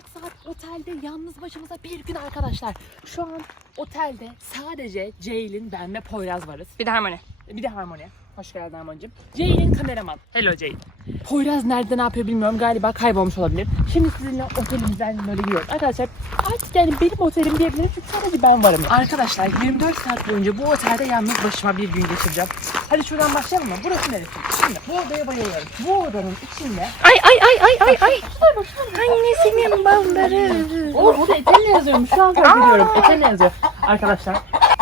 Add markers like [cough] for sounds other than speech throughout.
saat otelde yalnız başımıza bir gün arkadaşlar. Şu an otelde sadece Ceylin, ben ve Poyraz varız. Bir de harmoni. Bir de Harmony. Hoş geldin Harmony'cim. Ceylin kameraman. Hello Ceylin. Poyraz nerede ne yapıyor bilmiyorum. Galiba kaybolmuş olabilir. Şimdi sizinle otelimizden böyle gidiyoruz. Arkadaşlar artık yani benim otelim diyebilirim çünkü sadece ben varım. Arkadaşlar 24 saat boyunca bu otelde yalnız başıma bir gün geçireceğim. Hadi şuradan başlayalım mı? Burası neresi? Şimdi bu odaya bayılıyorum. Bu odanın içinde Ay ay ay ay ay ay. Annesinin balları. Oğlum burada Eten'le yazıyorum. Şu an fark ediyorum. Eten'le yazıyor. Arkadaşlar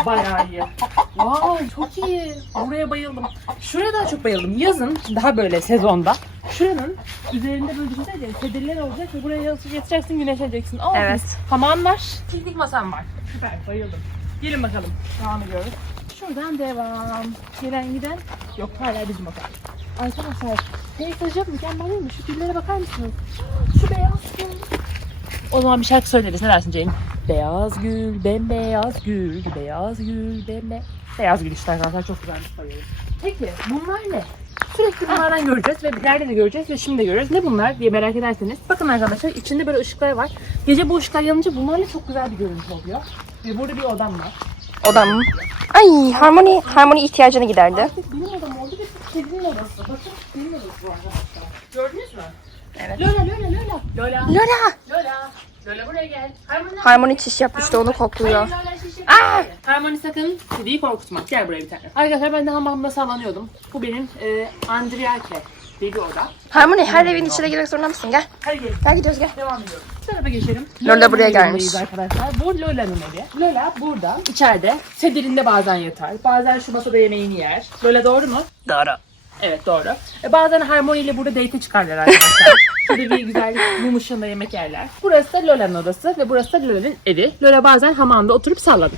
bayağı iyi. Vay çok iyi. Buraya bayıldım. Şuraya daha çok bayıldım. Yazın daha böyle sezonda. Şuranın üzerinde böyle güzel ya sedirler olacak ve buraya yazı getireceksin güneşeceksin. Aa, Evet. Hamam var. Piknik masam var. Süper bayıldım. Gelin bakalım. Devam ediyoruz. Şuradan devam. Gelen giden yok hala bizim otel. Arkadaşlar peyzajı mükemmel değil mi? Şu güllere bakar mısınız? Şu beyaz gül. O zaman bir şarkı söyleriz. Ne dersin Ceylin? Beyaz gül, bembeyaz gül, beyaz gül, bembe... Beyaz gül işte arkadaşlar çok güzelmiş bayılıyorum. Peki bunlar ne? Sürekli bunlardan göreceğiz ve ileride de göreceğiz ve şimdi de göreceğiz. Ne bunlar diye merak ederseniz. Bakın arkadaşlar içinde böyle ışıklar var. Gece bu ışıklar yanınca bunlarla çok güzel bir görüntü oluyor. Ve burada bir odam var. Odam. Ay harmoni harmoni ihtiyacını giderdi. Artık benim odam oldu ve bu kedinin odası. Bakın benim odası bu arkadaşlar. Gördünüz? Evet. Lola, Lola, Lola. Lola. Lola. Lola. Lola buraya gel. Harmoni. Harmoni çiş yapmıştı onu kokluyor. Hayır, Lola şişe. Aa! Harmoni sakın kediyi korkutma. Gel buraya bir tane. Arkadaşlar ben de hamamda sallanıyordum. Bu benim e, Andriake diye bir oda. Harmoni her evin içine girmek zorunda mısın? Gel. Hadi gelin. Gel gidiyoruz gel. Devam ediyoruz. Bu tarafa geçelim. Lola buraya Lola'nın gelmiş. evindeyiz Arkadaşlar. Bu Lola'nın evi. Lola burada içeride sedirinde bazen yatar. Bazen şu masada yemeğini yer. Lola doğru mu? Doğru. Evet doğru. E, bazen Harmony ile burada date çıkarlar arkadaşlar. [laughs] Şurada bir güzel mum ışığında yemek yerler. Burası da Lola'nın odası ve burası da Lola'nın evi. Lola bazen hamamda oturup sallanır.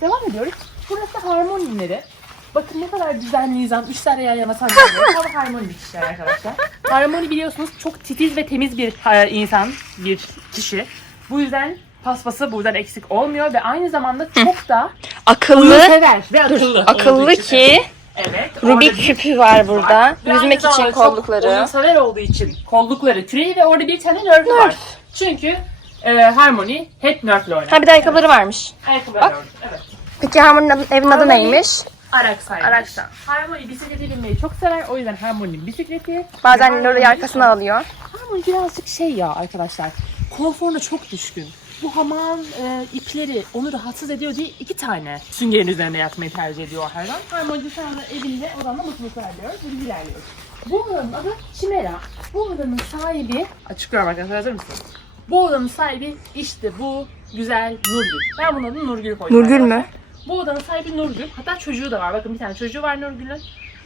Devam ediyoruz. Burası da Harmony'nin evi. Bakın ne kadar düzenli nizam. Üç tane yan yana sandalye. Tam Harmony'lik işler arkadaşlar. Harmony biliyorsunuz çok titiz ve temiz bir e, insan, bir kişi. Bu yüzden paspası buradan eksik olmuyor ve aynı zamanda çok da Akıllı. uyusever ve akıllı. Akıllı olduğu için. ki Evet. Rubik bir- küpü var burada. Yüzmek için çok kollukları. Uyumsever olduğu için kollukları küreği ve orada bir tane nerf var. Çünkü e, Harmony hep nerfle oynar. Ha bir de ayakkabıları varmış. Ayakkabılar Bak. Evet. Peki Harmoni'nin adı- evin adı Harmony- neymiş? Araksaymış. Araksa. Harmony bisiklete binmeyi çok sever. O yüzden Harmony'nin bisikleti. Bazen Harmony- Lora'yı arkasına alıyor. Harmony birazcık şey ya arkadaşlar. Konforuna çok düşkün. Bu hamam e, ipleri onu rahatsız ediyor diye iki tane süngerin üzerinde yatmayı tercih ediyor her an. Harmony şu anda evinde odamda mutluluk veriyoruz ve biz ilerliyoruz. Bu odanın adı Chimera. Bu odanın sahibi, açıklıyorum arkadaşlar hazır mısınız? Bu odanın sahibi işte bu güzel Nurgül. Ben bunun adını Nurgül koydum. Nurgül mü? Bu odanın sahibi Nurgül. Hatta çocuğu da var. Bakın bir tane çocuğu var Nurgül'ün.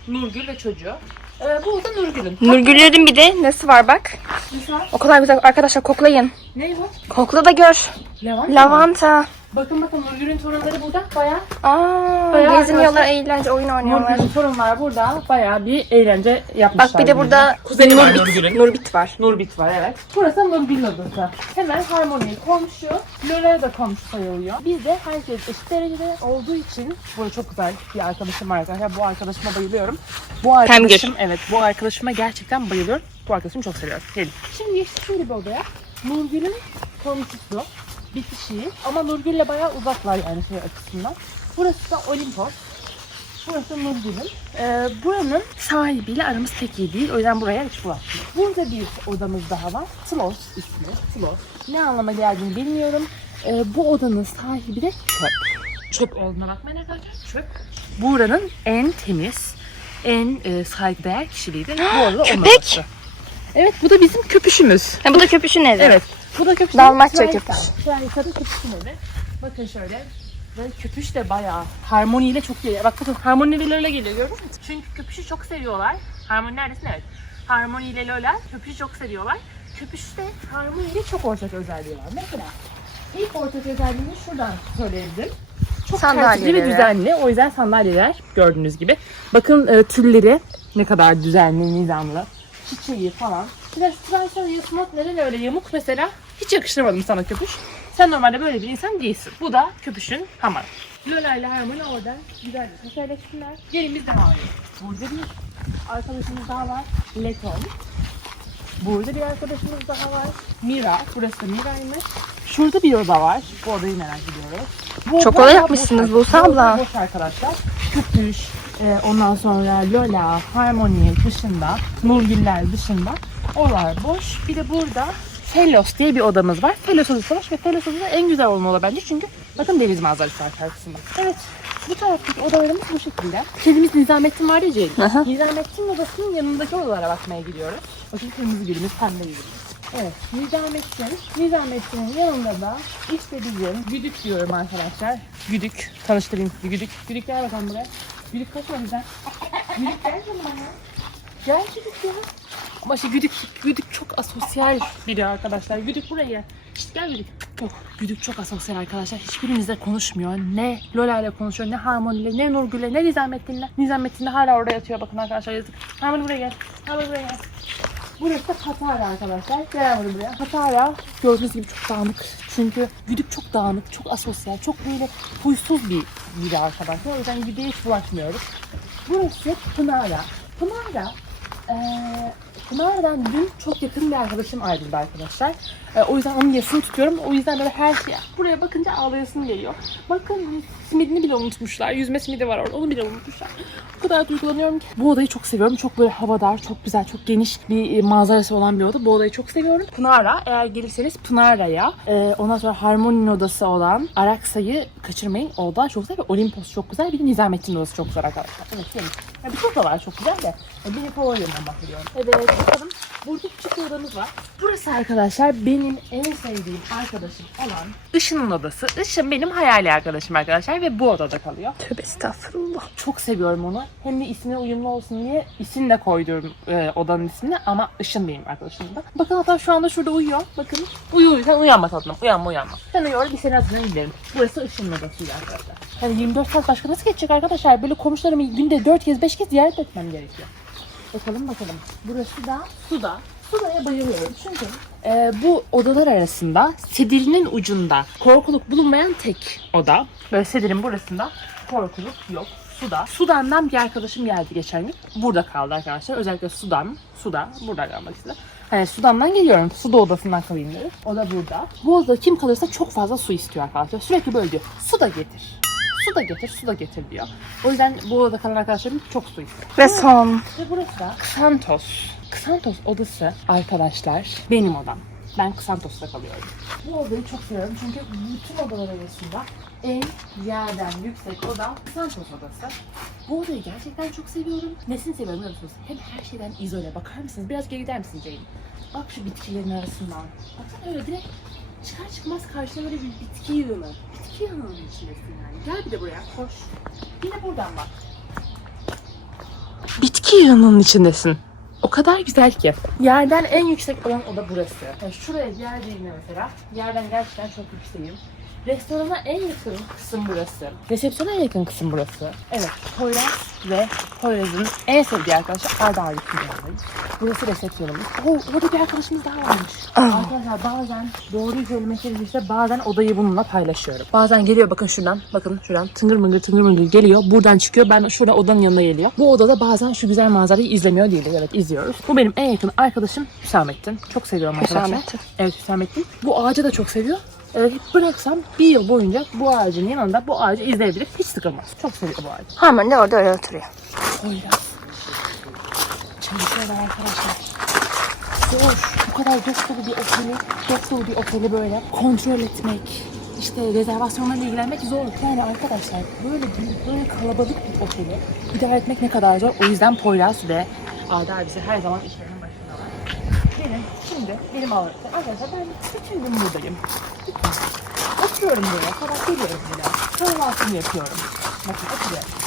Nurgül ve çocuğu. Ee, bu oda Nurgül'ün. Nurgüllerin bir de nesi var bak. Mesela O kadar güzel arkadaşlar koklayın. ne bu? Kokla da gör. Lavanta. Lavanta. Bakın bakın Nurgül'ün torunları burada bayağı Aa, Bayağı geziniyorlar, arkadaşlar. eğlence, oyun oynuyorlar. Nurgül'ün torunlar burada bayağı bir eğlence yapmışlar. Bak bir de burada Kuzeni var Nurbit, Nurgül'ün. Nurbit var. Nurbit var evet. Burası Nurgül'ün odası. Hemen Harmony komşu. Lola da komşu sayılıyor. Biz de herkes eşit derecede olduğu için bu çok güzel bir arkadaşım var arkadaşlar. Bu arkadaşıma bayılıyorum. Bu arkadaşım evet bu arkadaşıma gerçekten bayılıyorum. Bu arkadaşımı çok seviyorum. Gelin. Şimdi geçtik şöyle bir odaya. Nurgül'ün komşusu. Bitişiği. Ama Nurgül'le bayağı uzaklar yani şey açısından. Burası da Olimpos. Burası Nurgül'ün. Ee, buranın sahibiyle aramız pek iyi değil. O yüzden buraya hiç bulaşmıyor. Burada bir odamız daha var. Tlos ismi. Tlos. Ne anlama geldiğini bilmiyorum. Ee, bu odanın sahibi de çöp. Çöp olduğuna bakmayın arkadaşlar. Çöp. Buranın en temiz, en e, saygıdeğer kişiliğiydi. [gasps] Bu arada onun Köpek. odası. Evet bu da bizim köpüşümüz. Ha, bu da köpüşün evi. Evet. Bu da köpüş. Dalmatça köpüş. Tralika'da köpüşün evi. Bakın şöyle. Ve köpüş de bayağı harmoniyle çok iyi. Bak bakın harmoni ve Lola geliyor gördün mü? Çünkü köpüşü çok seviyorlar. Harmoni neredesin? Evet. Harmoni ile Lola köpüşü çok seviyorlar. Köpüş de harmoni ile çok ortak özelliği var. Mesela ilk ortak özelliğini şuradan söyleyebilirim. Çok tertipli ve düzenli. O yüzden sandalyeler gördüğünüz gibi. Bakın e, tülleri ne kadar düzenli, nizamlı. Çiçeği falan. Biraz ben sana yasmak neden öyle yamuk mesela? Hiç yakıştırmadım sana köpüş. Sen normalde böyle bir insan değilsin. Bu da köpüşün hamar. Lola ile Harmony orada güzel bir sosyalleşsinler. Gelin biz devam edelim. Burada bir arkadaşımız daha var. Leton. Burada bir arkadaşımız daha var. Mira. Burası da Mira'ymış. Şurada bir oda var. Bu odayı merak ediyoruz. Bu Çok oda yapmışsınız Buse abla. Boş arkadaşlar. Küpüş, e, ondan sonra Lola, Harmony dışında, Nurgüller dışında odalar boş. Bir de burada Felos diye bir odamız var. Felos odası var ve Felos odası en güzel oda bence çünkü bakın deniz manzarası var karşısında. Evet. Bu taraftaki odalarımız bu şekilde. Kedimiz Nizamettin var ya Ceylin. Nizamettin odasının yanındaki odalara bakmaya gidiyoruz. Bakın kırmızı gülümüz, pembe gülümüz. Evet, Nizamettin. Nizamettin'in yanında da işte bizim güdük diyorum arkadaşlar. Güdük. Tanıştırayım güdük. Güdük gel bakalım buraya. Güdük kaçma bizden. Güdük gel canım bana. Gel güdük ya. Ama işte güdük, güdük çok asosyal biri arkadaşlar. Güdük buraya. İşte gel güdük. Yok, güdük çok asosyal arkadaşlar. Hiçbirimizle konuşmuyor. Ne Lola ile konuşuyor, ne Harmony ile, ne Nurgül'le, ne Nizamettin'le. Nizamettin de hala orada yatıyor bakın arkadaşlar yazık. Harmony buraya gel. Harmony buraya gel. Burası da Patara arkadaşlar. Gel bunu buraya. Patara gördüğünüz gibi çok dağınık. Çünkü güdük çok dağınık, çok asosyal, çok böyle huysuz bir biri arkadaşlar. O yüzden güdüğe hiç bulaşmıyoruz. Burası Pınar'a. Pınar'a eee Pınar'dan dün çok yakın bir arkadaşım ayrıldı arkadaşlar. Eee, o yüzden onun yasını tutuyorum. O yüzden böyle her şey buraya bakınca ağlayasım geliyor. Bakın simidini bile unutmuşlar. Yüzme simidi var orada. Onu bile unutmuşlar. O kadar duygulanıyorum ki. Bu odayı çok seviyorum. Çok böyle havadar, çok güzel, çok geniş bir e, manzarası olan bir oda. Bu odayı çok seviyorum. Pınar'a eğer gelirseniz Pınar'a'ya e, ondan sonra Harmoni'nin odası olan Araksa'yı kaçırmayın. O oda çok güzel ve Olimpos çok güzel. Bir de Nizamettin odası çok güzel arkadaşlar. Evet gelin. Ya birçok da var çok güzel de. E, benim favorimden bahsediyorum. Evet bakalım. Burada küçük bir odamız var. Burası arkadaşlar benim en sevdiğim arkadaşım olan Işın'ın odası. Işın benim hayali arkadaşım arkadaşlar ve bu odada kalıyor. Tövbe estağfurullah. Çok seviyorum onu. Hem de ismine uyumlu olsun diye isim de koydum e, odanın ismini ama Işın benim arkadaşım da. Bakın hatta şu anda şurada uyuyor. Bakın uyuyor. Sen uyanma tatlım. Uyanma uyanma. Sen uyu orada bir seni adına giderim. Burası Işın'ın odasıydı arkadaşlar. Yani 24 saat başka nasıl geçecek arkadaşlar? Böyle komşularımı günde 4 kez 5 kez ziyaret etmem gerekiyor. Bakalım bakalım. Burası da Suda. Suda'ya bayılıyorum çünkü e, bu odalar arasında sedirinin ucunda korkuluk bulunmayan tek oda. Böyle sedirin burasında korkuluk yok. Suda. Sudan'dan bir arkadaşım geldi geçen gün. Burada kaldı arkadaşlar. Özellikle Sudan. Suda. Burada kalmak istedi. Hani Sudan'dan geliyorum. Suda odasından kalayım dedi. O da burada. Bu odada kim kalırsa çok fazla su istiyor arkadaşlar. Sürekli böyle diyor. Su da getir. Su da getir, su da getir diyor. O yüzden bu odada kalan arkadaşlarım çok su istiyor. Ve son. Ve burası da Xantos. Xantos odası arkadaşlar benim odam. Ben Xantos'ta kalıyorum. Bu odayı çok seviyorum çünkü bütün odalar arasında en yerden yüksek oda Xantos odası. Bu odayı gerçekten çok seviyorum. Nesini seviyorum biliyor musunuz? Hem her şeyden izole. Bakar mısınız? Biraz geri gider misin Ceylin? Bak şu bitkilerin arasından. Baksana öyle direkt çıkar çıkmaz karşına böyle bir bitki yığını. Bitki yığınının içindesin yani. Gel bir de buraya koş. Yine buradan bak bitki yığınının içindesin. O kadar güzel ki. Yerden en yüksek olan oda burası. Yani şuraya geldiğimde mesela yerden gerçekten çok yükseğim. Restorana en yakın kısım burası. Resepsiyona en yakın kısım burası. Evet, Poyraz ve Poyraz'ın en sevdiği arkadaşı Arda Arif'in yanındayız. Burası resepsiyonumuz. Oo, orada bir arkadaşımız daha varmış. Arkadaşlar bazen doğruyu söylemek gerekirse bazen odayı bununla paylaşıyorum. Bazen geliyor bakın şuradan, bakın şuradan tıngır mıngır tıngır mıngır geliyor. Buradan çıkıyor. Ben şurada odanın yanına geliyor. Bu odada bazen şu güzel manzarayı izlemiyor değiliz. Evet izliyoruz. Bu benim en yakın arkadaşım Hüsamettin. Çok seviyorum arkadaşlar. Hüsamettin. Evet Hüsamettin. Bu ağacı da çok seviyor. Evet, bıraksam bir yıl boyunca bu ağacın yanında bu ağacı izleyebilir. Hiç sıkılmaz. Çok seviyor bu ağacı. Harmony de orada öyle oturuyor. Poyraz. Çalışıyorlar arkadaşlar. Zor. Bu kadar dop bir oteli, dop bir oteli böyle kontrol etmek, işte rezervasyonlarla ilgilenmek zor. Yani arkadaşlar böyle bir, böyle kalabalık bir oteli idare etmek ne kadar zor. O yüzden Poyraz ve Ada abisi her zaman işlerinin başındalar. Benim şimdi benim ağırlıkta. Arkadaşlar ben bütün gün buradayım. Oturuyorum buraya. Sabah geliyorum buraya. Kahvaltımı yapıyorum. Bakın oturuyorum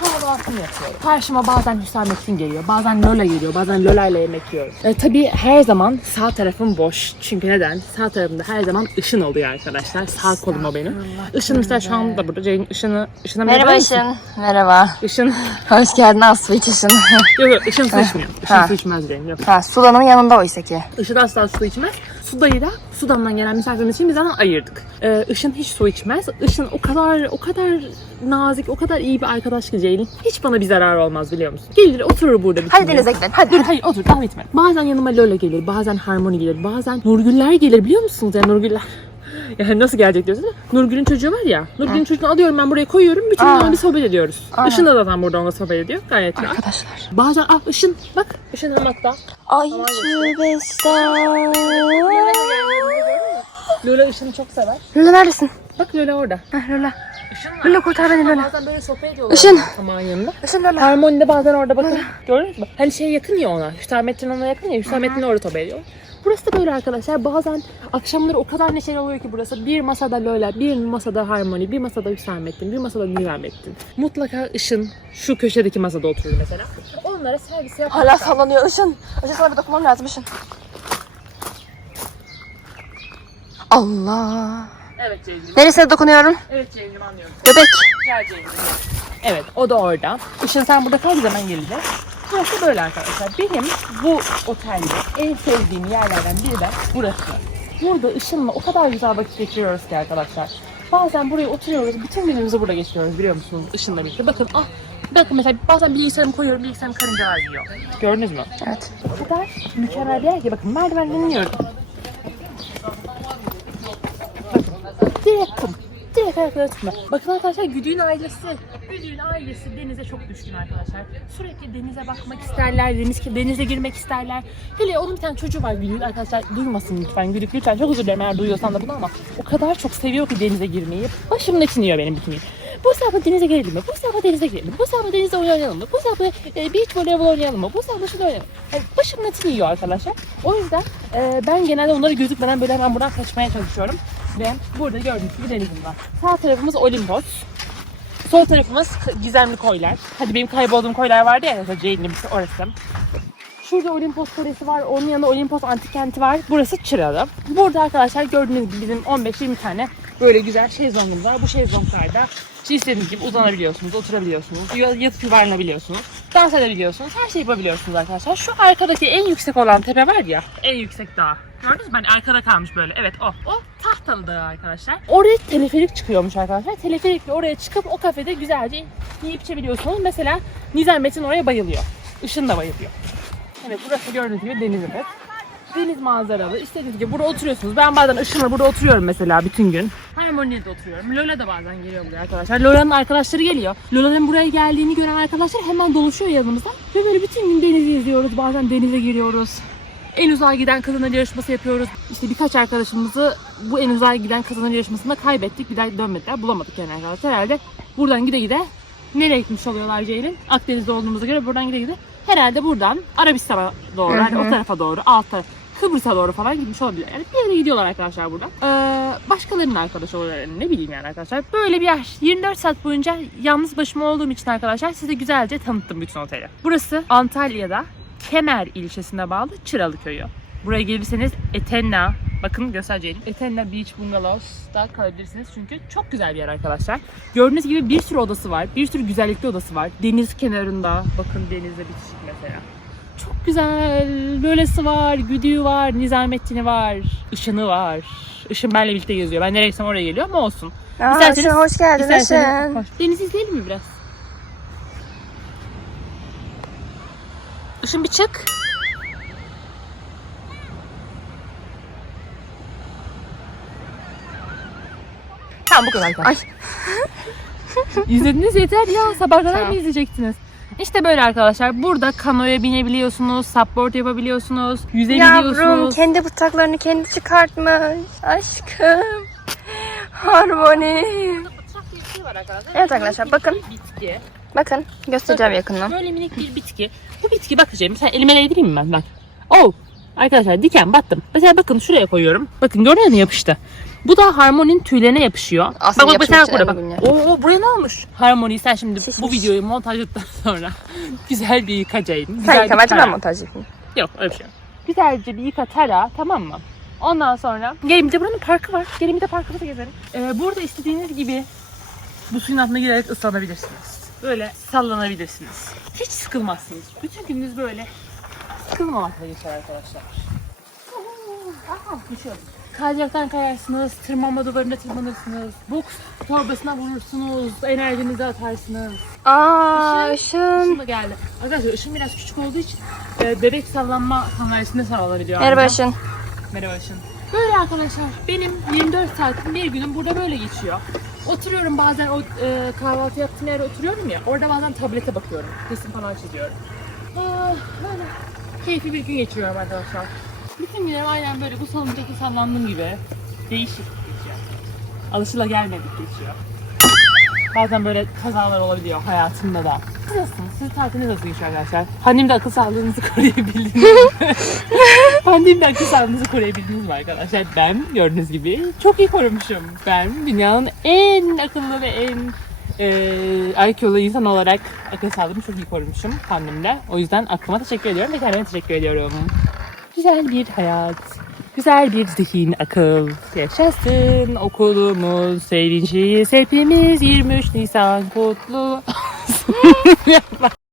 kahvaltımı yapıyorum. Karşıma bazen Hüsamettin geliyor, bazen Lola geliyor, bazen Lola ile yemek yiyoruz. E, tabii her zaman sağ tarafım boş. Çünkü neden? Sağ tarafımda her zaman ışın oluyor arkadaşlar. Sağ kolum o benim. Işın mesela şu anda burada. Ceylin ışını, ışına Merhaba? Işın. Merhaba. Işın, Hoş geldin Asfıç Işın. [laughs] yok yok ışın su içmiyor. Işın Ha. su içmez Ceylin yok. ha, Sudan'ın yanında oysa ki. Işın asla su içmez. Suda'yla Sudan'dan gelen misafirimiz için biz hemen ayırdık. Ee, Işın hiç su içmez. Işın o kadar o kadar nazik, o kadar iyi bir arkadaş ki Ceylin. Hiç bana bir zarar olmaz biliyor musun? Gelir oturur burada bütün Hadi denize gidelim. Hadi. Dur hayır otur daha bitme. Bazen yanıma Lola gelir, bazen Harmony gelir, bazen Nurgüller gelir biliyor musunuz ya Nurgüller? [laughs] Yani nasıl gelecek diyorsun? Nurgül'ün çocuğu var ya. Nurgül'ün çocuğunu alıyorum ben buraya koyuyorum. Bütün gün Aa. onunla bir sohbet ediyoruz. Aa. Işın da zaten burada onunla sohbet ediyor. Gayet rahat. Arkadaşlar. Bazen ah Işın bak. Işın hamakta. Ay tövbe Lola Işın'ı çok sever. Lola neredesin? Bak Lola orada. Heh Lola. Işın var. Lola kurtar beni Lola. Bazen böyle sohbet ediyorlar. Işın. Tamam yanında. Işın Lola. Harmoni de bazen orada bakın. Gördünüz mü? Hani şey yakın ya ona. Hüsamettin ona yakın ya. Hüsamettin orada sohbet ediyor. Burası da böyle arkadaşlar. Bazen akşamları o kadar neşeli oluyor ki burası. Bir masada Lola, bir masada Harmoni, bir masada Hüsamettin, bir masada Nizamettin. Mutlaka Işın şu köşedeki masada oturur mesela. Onlara servis yap. Hala sallanıyor Işın. Işın sana bir dokunmam lazım Işın. Allah. Evet Ceylin. Neresine dokunuyorum? Evet Ceylin anlıyorum. Göbek. Gel Ceylin. Evet o da orada. Işın sen burada kal biz hemen gelecek. Burası böyle arkadaşlar. Benim bu otelde en sevdiğim yerlerden biri de burası. Burada Işın'la o kadar güzel vakit geçiriyoruz ki arkadaşlar. Bazen buraya oturuyoruz. Bütün günümüzü burada geçiriyoruz biliyor musunuz? Işın'la birlikte. Bakın ah Bakın mesela bazen bilgisayarımı koyuyorum, bilgisayarım karıncalar yiyor. Gördünüz mü? Evet. O kadar mükemmel bir yer ki bakın merdivenden iniyorum. Bakın direkt kum. Direkt ayakları tutma. Bakın arkadaşlar Güdüğün ailesi. Güdüğün ailesi denize çok düşkün arkadaşlar. Sürekli denize bakmak isterler, deniz, denize girmek isterler. Hele onun bir tane çocuğu var Güdüğün arkadaşlar. Duymasın lütfen Güdük lütfen. Çok özür dilerim eğer duyuyorsan da bunu ama o kadar çok seviyor ki denize girmeyi. Başımın etini yiyor benim bütün gün. Bu sabah denize girelim mi? Bu sabah denize girelim mi? Bu sabah denize oynayalım mı? Bu sabah e, beach voleybol oynayalım mı? Bu sabah şunu oynayalım. Yani başımın etini yiyor arkadaşlar. O yüzden e, ben genelde onları gözükmeden böyle hemen buradan kaçmaya çalışıyorum. Ve burada gördüğünüz gibi denizim var. Sağ tarafımız Olimpos. Sol tarafımız gizemli koylar. Hadi benim kaybolduğum koylar vardı ya. Ceylin'in orası. Şurada Olimpos Kalesi var. Onun yanında Olimpos Antik Kenti var. Burası Çıralı. Burada arkadaşlar gördüğünüz gibi bizim 15-20 tane böyle güzel şezlongumuz var. Bu şezlonglarda işte istediğiniz gibi uzanabiliyorsunuz, oturabiliyorsunuz, yatıp yuvarlanabiliyorsunuz, dans edebiliyorsunuz, her şeyi yapabiliyorsunuz arkadaşlar. Şu arkadaki en yüksek olan tepe var ya, en yüksek dağ. Gördünüz mü? Hani arkada kalmış böyle. Evet o. O Tahtalı Dağı arkadaşlar. Oraya teleferik çıkıyormuş arkadaşlar. Teleferikle oraya çıkıp o kafede güzelce yiyip içebiliyorsunuz. Mesela Nizamettin oraya bayılıyor. Işın da bayılıyor. Evet burası gördüğünüz gibi denizimiz. Deniz manzaralı. İstediğiniz gibi burada oturuyorsunuz. Ben bazen Işın'la burada oturuyorum mesela bütün gün. Harmony'de oturuyorum. Lola da bazen geliyor buraya arkadaşlar. Lola'nın arkadaşları geliyor. Lola'nın buraya geldiğini gören arkadaşlar hemen doluşuyor yanımıza. Ve böyle bütün gün denizi izliyoruz. Bazen denize giriyoruz. En uzağa giden kadınlar yarışması yapıyoruz. İşte birkaç arkadaşımızı bu en uzağa giden kadınlar yarışmasında kaybettik. Bir daha dönmediler. Bulamadık yani arkadaşlar. Herhalde buradan gide gide nereye gitmiş oluyorlar Ceylin? Akdeniz'de olduğumuza göre buradan gide gide. Herhalde buradan Arabistan'a doğru, hani o tarafa doğru, alt taraf, Kıbrıs'a doğru falan gitmiş olabilir. Yani bir yere gidiyorlar arkadaşlar buradan. Ee, başkalarının arkadaşı oluyorlar yani ne bileyim yani arkadaşlar. Böyle bir yer. 24 saat boyunca yalnız başıma olduğum için arkadaşlar size güzelce tanıttım bütün oteli. Burası Antalya'da Kemer ilçesine bağlı Çıralı köyü. Buraya gelirseniz Etenna, bakın göstereceğim. Etenna Beach Bungalows'da kalabilirsiniz çünkü çok güzel bir yer arkadaşlar. Gördüğünüz gibi bir sürü odası var, bir sürü güzellikli odası var. Deniz kenarında, bakın denizde bitişik mesela. Çok güzel. Lölesi var, güdüğü var, Nizamettin'i var, ışını var. Işın benimle birlikte geziyor. Ben nereye gitsem oraya geliyor ama olsun. Aa, İsterseniz- Işın hoş geldin İsterseniz- Işın. Hoş. Deniz izleyelim mi biraz? Işın bir çık. Tamam bu kadar. Ay. İzlediniz yeter ya. Sabah kadar mı izleyeceksiniz? İşte böyle arkadaşlar. Burada kanoya binebiliyorsunuz, subboard yapabiliyorsunuz, Yavrum yüzebiliyorsunuz. kendi bıçaklarını kendi çıkartmış. Aşkım. Harmoni. Evet arkadaşlar, bakın. Bitki. Bakın göstereceğim yakından. Böyle minik bir bitki. Bu bitki bakacağım. Sen elime değdireyim mi ben? Bak. Oh. Arkadaşlar diken battım. Mesela bakın şuraya koyuyorum. Bakın gördün mü yapıştı. Bu da harmoninin tüylerine yapışıyor. Aslında bak bak burada bak. uygun Oo buraya ne olmuş? Harmoni sen şimdi bu Şişmiş. videoyu montajladıktan sonra [laughs] güzel bir yıkacaksın. Sen Güzel tara. ben montaj yapayım. Yok öyle bir şey yok. Güzelce bir yıka tara tamam mı? Ondan sonra gelin bir de buranın parkı var. Gelin bir de parkımızı gezelim. Ee, burada istediğiniz gibi bu suyun altına girerek ıslanabilirsiniz. Böyle sallanabilirsiniz. Hiç sıkılmazsınız. Bütün gününüz böyle sıkılmamakla geçer arkadaşlar. Aha düşüyorum. Kayacaktan kayarsınız, tırmanma duvarına tırmanırsınız, boks torbasına vurursunuz, enerjinizi atarsınız. Aa ışın. Işın da geldi. Arkadaşlar ışın biraz küçük olduğu için e, bebek sallanma sandalyesinde sallanabiliyor. Merhaba ışın. Merhaba Işın. Böyle arkadaşlar benim 24 saatim bir günüm burada böyle geçiyor. Oturuyorum bazen o e, kahvaltı yaptığım yere oturuyorum ya orada bazen tablete bakıyorum. Resim falan çiziyorum. Ah, böyle keyifli bir gün geçiriyorum arkadaşlar. Bütün günler aynen böyle bu salondaki sallandığım gibi değişik geçiyor. Alışıla gelmedik geçiyor. Bazen böyle kazalar olabiliyor hayatımda da. Siz nasılsınız? Siz tatiliniz nasıl geçiyor arkadaşlar? Pandemide akıl sağlığınızı [laughs] koruyabildiniz mi? [laughs] Pandemide akıl sağlığınızı koruyabildiniz mi arkadaşlar? Ben gördüğünüz gibi çok iyi korumuşum. Ben dünyanın en akıllı ve en e, IQ'lu insan olarak akıl sağlığımı çok iyi korumuşum pandemide. O yüzden aklıma teşekkür ediyorum ve kendime teşekkür ediyorum. Güzel bir hayat. Güzel bir zihin, akıl yaşasın okulumuz sevinciyiz hepimiz 23 Nisan kutlu. [laughs] [laughs]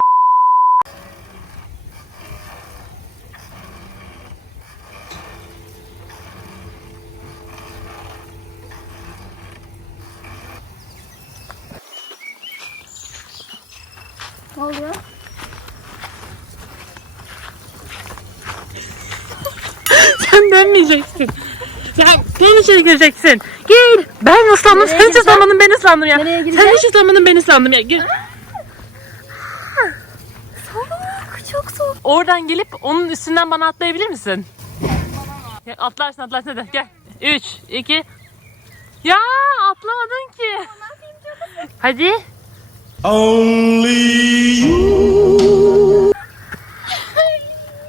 dönmeyeceksin. Sen, sen içeri gireceksin. Gir. Ben ıslandım. Sen hiç gireceğim? ıslanmadın ben ıslandım ya. Nereye Sen hiç ıslanmadın ben ıslandım ya. Gir. Soğuk. Çok soğuk. Oradan gelip onun üstünden bana atlayabilir misin? Ya, atlarsın atlarsın hadi gel. 3, 2. Ya atlamadın ki. Hadi. Only you